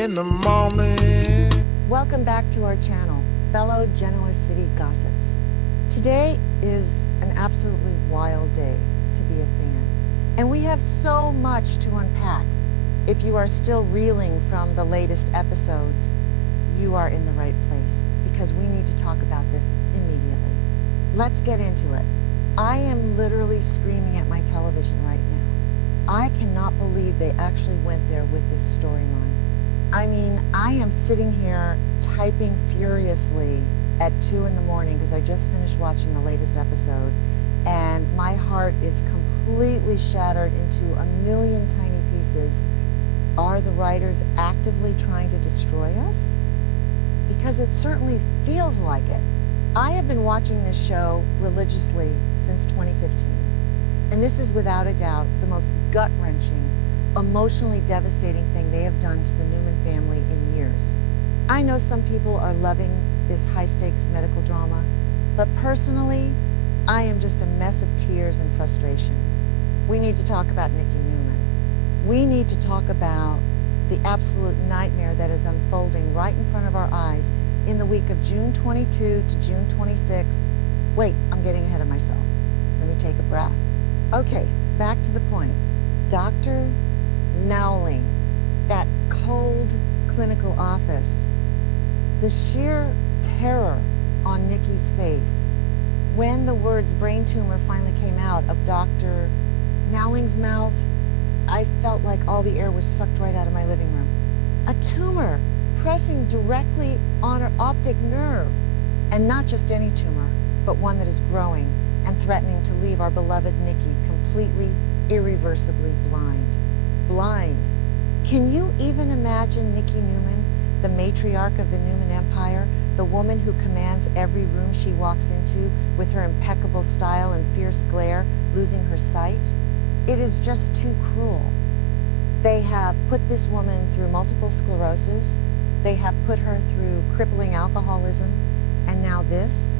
in the morning. Welcome back to our channel, fellow Genoa City gossips. Today is an absolutely wild day to be a fan, and we have so much to unpack. If you are still reeling from the latest episodes, you are in the right place, because we need to talk about this immediately. Let's get into it. I am literally screaming at my television right now. I cannot believe they actually went there with this storyline. I mean, I am sitting here typing furiously at 2 in the morning because I just finished watching the latest episode, and my heart is completely shattered into a million tiny pieces. Are the writers actively trying to destroy us? Because it certainly feels like it. I have been watching this show religiously since 2015, and this is without a doubt the most gut-wrenching, emotionally devastating thing they have done to the Newman family in years. I know some people are loving this high-stakes medical drama, but personally, I am just a mess of tears and frustration. We need to talk about Nikki Newman. We need to talk about the absolute nightmare that is unfolding right in front of our eyes in the week of June 22 to June 26. Wait, I'm getting ahead of myself. Let me take a breath. Okay, back to the point. Dr. Nowling, that cold clinical office, the sheer terror on Nikki's face when the words brain tumor finally came out of Dr. Nowling's mouth, I felt like all the air was sucked right out of my living room. A tumor pressing directly on her optic nerve, and not just any tumor, but one that is growing and threatening to leave our beloved Nikki completely, irreversibly blind. Blind. Can you even imagine Nikki Newman, the matriarch of the Newman Empire, the woman who commands every room she walks into with her impeccable style and fierce glare, losing her sight? It is just too cruel. They have put this woman through multiple sclerosis. They have put her through crippling alcoholism, and now this.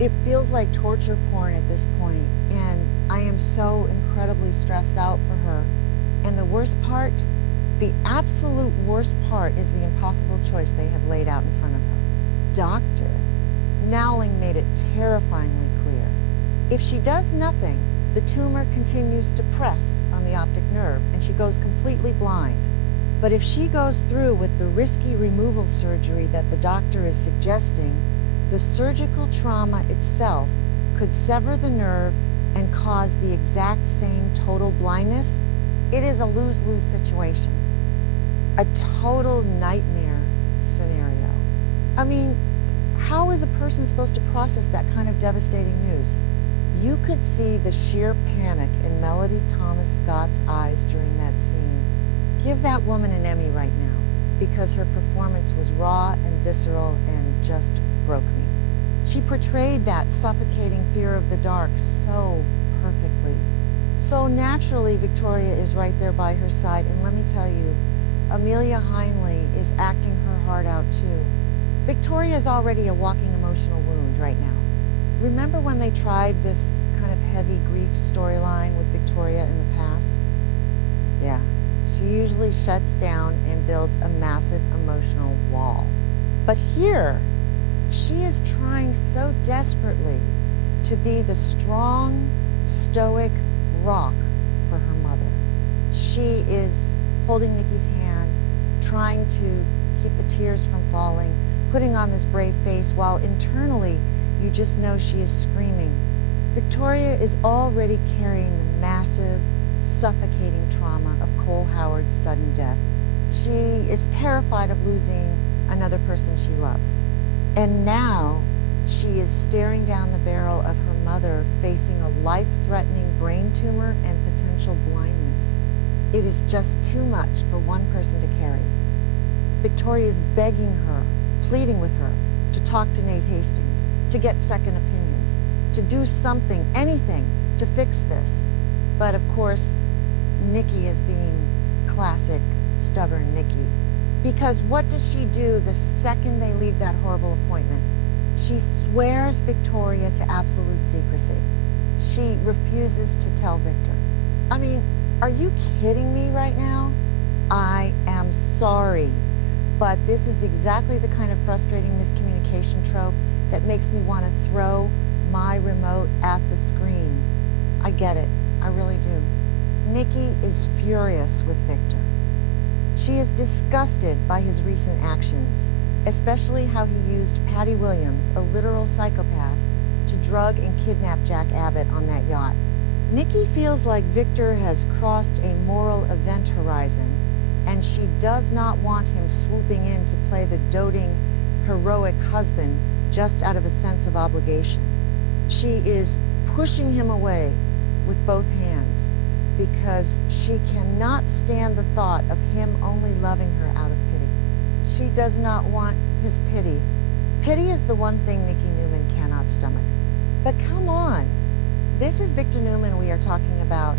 It feels like torture porn at this point, and I am so incredibly stressed out for her. And the worst part, the absolute worst part, is the impossible choice they have laid out in front of her. Dr. Nowling made it terrifyingly clear. If she does nothing, the tumor continues to press on the optic nerve, and she goes completely blind. But if she goes through with the risky removal surgery that the doctor is suggesting, the surgical trauma itself could sever the nerve and cause the exact same total blindness. It is a lose-lose situation. A total nightmare scenario. I mean, how is a person supposed to process that kind of devastating news? You could see the sheer panic in Melody Thomas Scott's eyes during that scene. Give that woman an Emmy right now, because her performance was raw and visceral and just broke me. She portrayed that suffocating fear of the dark so perfectly. So naturally, Victoria is right there by her side, and let me tell you, Amelia Heinle is acting her heart out too. Victoria is already a walking emotional wound right now. Remember when they tried this kind of heavy grief storyline with Victoria in the past? Yeah, she usually shuts down and builds a massive emotional wall. But here, she is trying so desperately to be the strong, stoic rock for her mother. She is holding Nikki's hand, trying to keep the tears from falling, putting on this brave face, while internally you just know she is screaming. Victoria is already carrying the massive, suffocating trauma of Cole Howard's sudden death. She is terrified of losing another person she loves. And now she is staring down the barrel of her mother, facing a life-threatening brain tumor and potential blindness. It is just too much for one person to carry. Victoria is begging her, pleading with her, to talk to Nate Hastings, to get second opinions, to do something, anything, to fix this. But of course, Nikki is being classic, stubborn Nikki. Because what does she do the second they leave that horrible appointment? She swears Victoria to absolute secrecy. She refuses to tell Victor. I mean, are you kidding me right now? I am sorry, But this is exactly the kind of frustrating miscommunication trope that makes me want to throw my remote at the screen. I get it. I really do. Nikki is furious with Victor. She is disgusted by his recent actions, especially how he used Patty Williams, a literal psychopath, to drug and kidnap Jack Abbott on that yacht. Nikki feels like Victor has crossed a moral event horizon, and she does not want him swooping in to play the doting, heroic husband just out of a sense of obligation. She is pushing him away with both hands because she cannot stand the thought of him only loving her out of pity. She does not want his pity. Pity is the one thing Nikki Newman cannot stomach. But come on, this is Victor Newman we are talking about.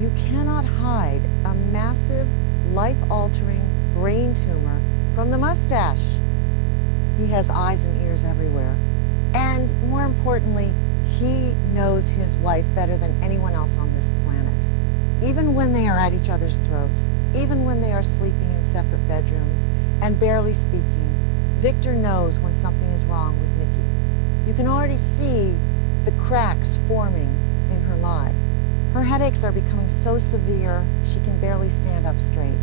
You cannot hide a massive, life-altering brain tumor from the mustache. He has eyes and ears everywhere. And more importantly, he knows his wife better than anyone else on this planet. Even when they are at each other's throats, even when they are sleeping in separate bedrooms and barely speaking, Victor knows when something is wrong with Nikki. You can already see the cracks forming in her lie. Her headaches are becoming so severe, she can barely stand up straight.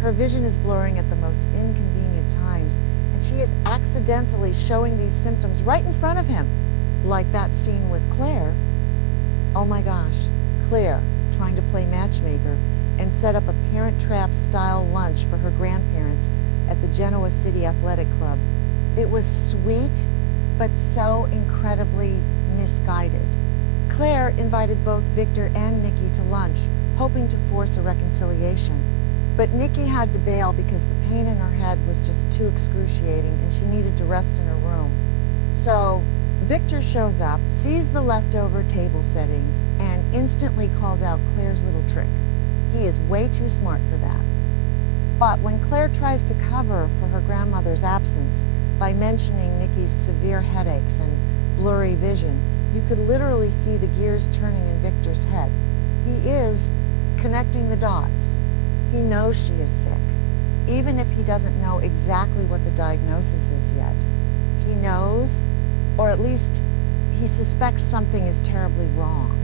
Her vision is blurring at the most inconvenient times, and she is accidentally showing these symptoms right in front of him, like that scene with Claire. Oh my gosh, Claire trying to play matchmaker and set up a Parent Trap style lunch for her grandparents at the Genoa City Athletic Club. It was sweet, but so incredibly misguided. Claire invited both Victor and Nikki to lunch, hoping to force a reconciliation. But Nikki had to bail because the pain in her head was just too excruciating and she needed to rest in her room. So Victor shows up, sees the leftover table settings, and instantly calls out Claire's little trick. He is way too smart for that. But when Claire tries to cover for her grandmother's absence by mentioning Nikki's severe headaches and blurry vision, you could literally see the gears turning in Victor's head. He is connecting the dots. He knows she is sick, even if he doesn't know exactly what the diagnosis is yet. He knows, or at least he suspects something is terribly wrong.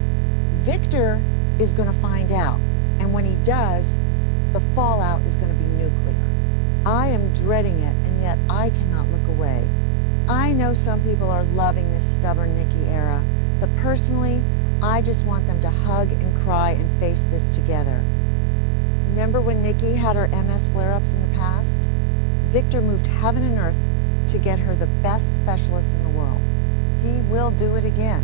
Victor is going to find out, and when he does, the fallout is going to be nuclear. I am dreading it, and yet I cannot look away. I know some people are loving this stubborn Nikki era, but personally, I just want them to hug and cry and face this together. Remember when Nikki had her MS flare-ups in the past? Victor moved heaven and earth to get her the best specialist in the world. He will do it again.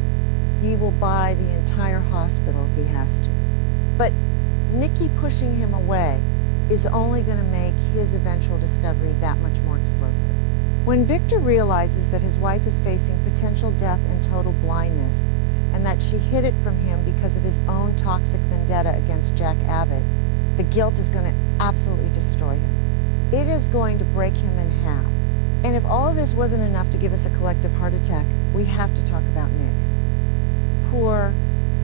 He will buy the entire hospital if he has to. But Nikki pushing him away is only going to make his eventual discovery that much more explosive. When Victor realizes that his wife is facing potential death and total blindness, and that she hid it from him because of his own toxic vendetta against Jack Abbott, the guilt is going to absolutely destroy him. It is going to break him in half. And if all of this wasn't enough to give us a collective heart attack, we have to talk about Nick. Poor,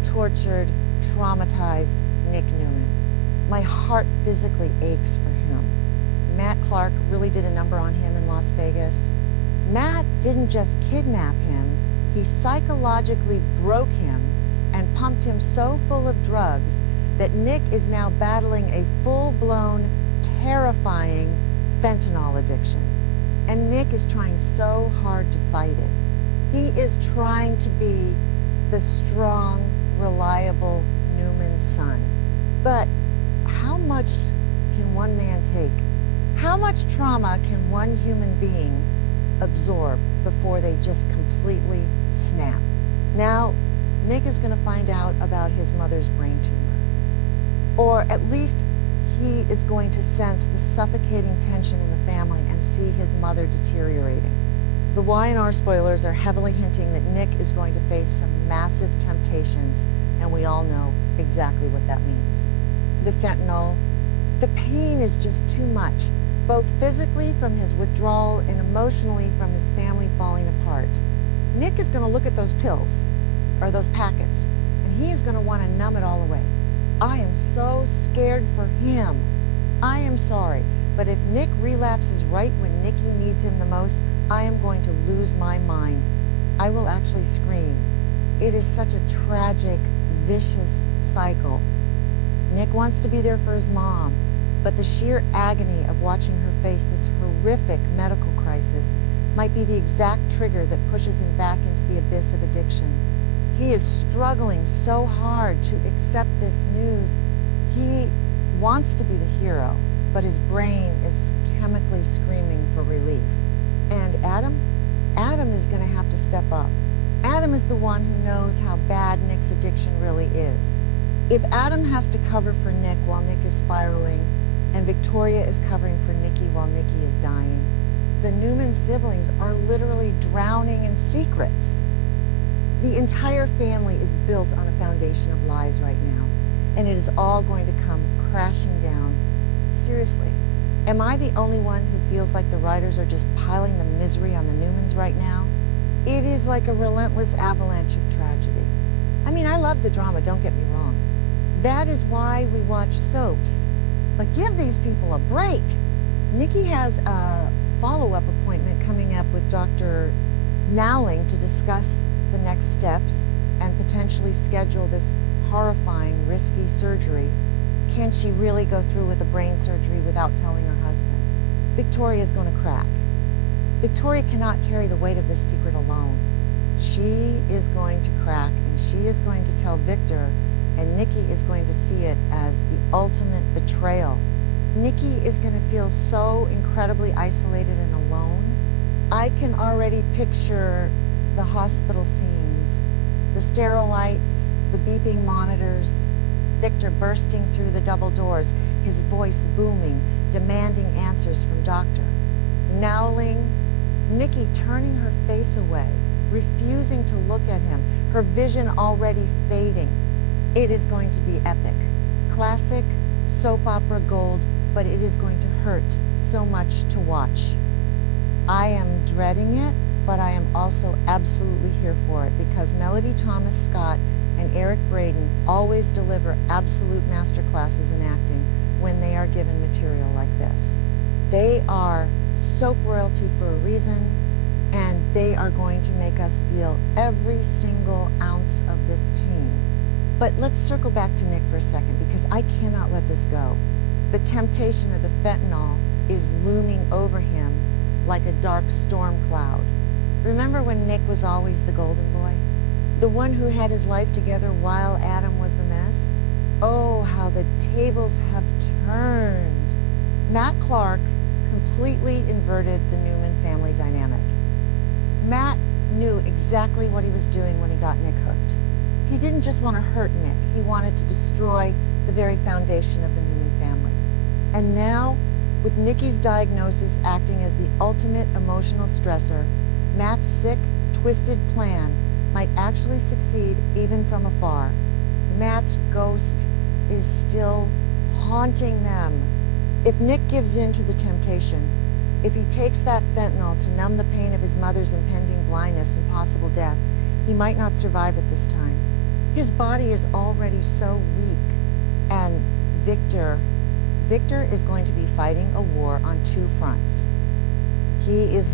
tortured, traumatized Nick Newman. My heart physically aches for him. Matt Clark really did a number on him in Las Vegas. Matt didn't just kidnap him, he psychologically broke him and pumped him so full of drugs that Nick is now battling a full-blown, terrifying fentanyl addiction. And Nick is trying so hard to fight it. He is trying to be the strong, reliable Newman son. But how much can one man take? How much trauma can one human being absorb before they just completely snap? Now, Nick is going to find out about his mother's brain tumor. Or at least he is going to sense the suffocating tension in the family and see his mother deteriorating. The Y&R spoilers are heavily hinting that Nick is going to face some massive temptations, and we all know exactly what that means. The fentanyl, the pain is just too much, both physically from his withdrawal and emotionally from his family falling apart. Nick is going to look at those pills, or those packets, and he is going to want to numb it all away. I am so scared for him. I am sorry, But if Nick relapses right when Nikki needs him the most, I am going to lose my mind. I will actually scream. It is such a tragic, vicious cycle. Nick wants to be there for his mom, but the sheer agony of watching her face this horrific medical crisis might be the exact trigger that pushes him back into the abyss of addiction. He is struggling so hard to accept this news. He wants to be the hero, but his brain is chemically screaming for relief. And Adam? Adam is going to have to step up. Adam is the one who knows how bad Nick's addiction really is. If Adam has to cover for Nick while Nick is spiraling, and Victoria is covering for Nikki while Nikki is dying, the Newman siblings are literally drowning in secrets. The entire family is built on a foundation of lies right now, and it is all going to come crashing down. Seriously, am I the only one who feels like the writers are just piling the misery on the Newmans right now? It is like a relentless avalanche of tragedy. I mean, I love the drama, don't get me wrong. That is why we watch soaps. But give these people a break. Nikki has a follow-up appointment coming up with Dr. Nowling to discuss the next steps and potentially schedule this horrifying, risky surgery. Can she really go through with a brain surgery without telling her husband? Victoria's going to crack. Victoria cannot carry the weight of this secret alone. She is going to crack, and she is going to tell Victor, and Nikki is going to see it as the ultimate betrayal. Nikki is going to feel so incredibly isolated and alone. I can already picture the hospital scenes, the sterile lights, the beeping monitors, Victor bursting through the double doors, his voice booming, demanding answers from Doctor Nowling, Nikki turning her face away, refusing to look at him, her vision already fading. It is going to be epic. Classic soap opera gold, but it is going to hurt so much to watch. I am dreading it, but I am also absolutely here for it because Melody Thomas Scott and Eric Braeden always deliver absolute masterclasses in acting when they are given material like this. They are soap royalty for a reason, and they are going to make us feel every single ounce of this pain. But let's circle back to Nick for a second because I cannot let this go. The temptation of the fentanyl is looming over him like a dark storm cloud. Remember when Nick was always the golden boy? The one who had his life together while Adam was the mess? Oh, how the tables have turned. Matt Clark completely inverted the Newman family dynamic. Matt knew exactly what he was doing when he got Nick hooked. He didn't just want to hurt Nick, he wanted to destroy the very foundation of the Newman family. And now, with Nikki's diagnosis acting as the ultimate emotional stressor, Matt's sick, twisted plan might actually succeed even from afar. Matt's ghost is still haunting them. If Nick gives in to the temptation, if he takes that fentanyl to numb the pain of his mother's impending blindness and possible death, he might not survive it this time. His body is already so weak. And Victor is going to be fighting a war on two fronts. He is